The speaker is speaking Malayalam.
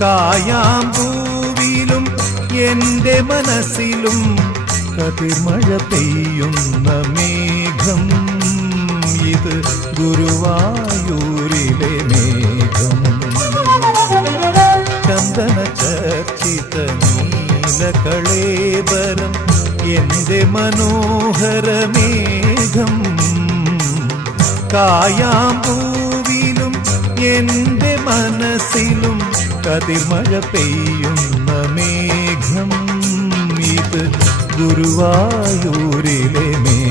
കായാമ്പൂവിലും എൻ്റെ മനസ്സിലും കതിർമഴ പെയ്യുന്ന മേഘം. ഇത് ഗുരുവായൂരിലെ മേഘം. ചന്ദന ചർച്ചിത നീലകളേബരം എൻ്റെ മനോഹരമേഘം. കായാമ്പൂവിലും എൻ്റെ മനസ്സിലും കതിർമഴ പെയ്യുന്ന മേഘം. ഇത് ഗുരുവായൂരിലെ മേഘം.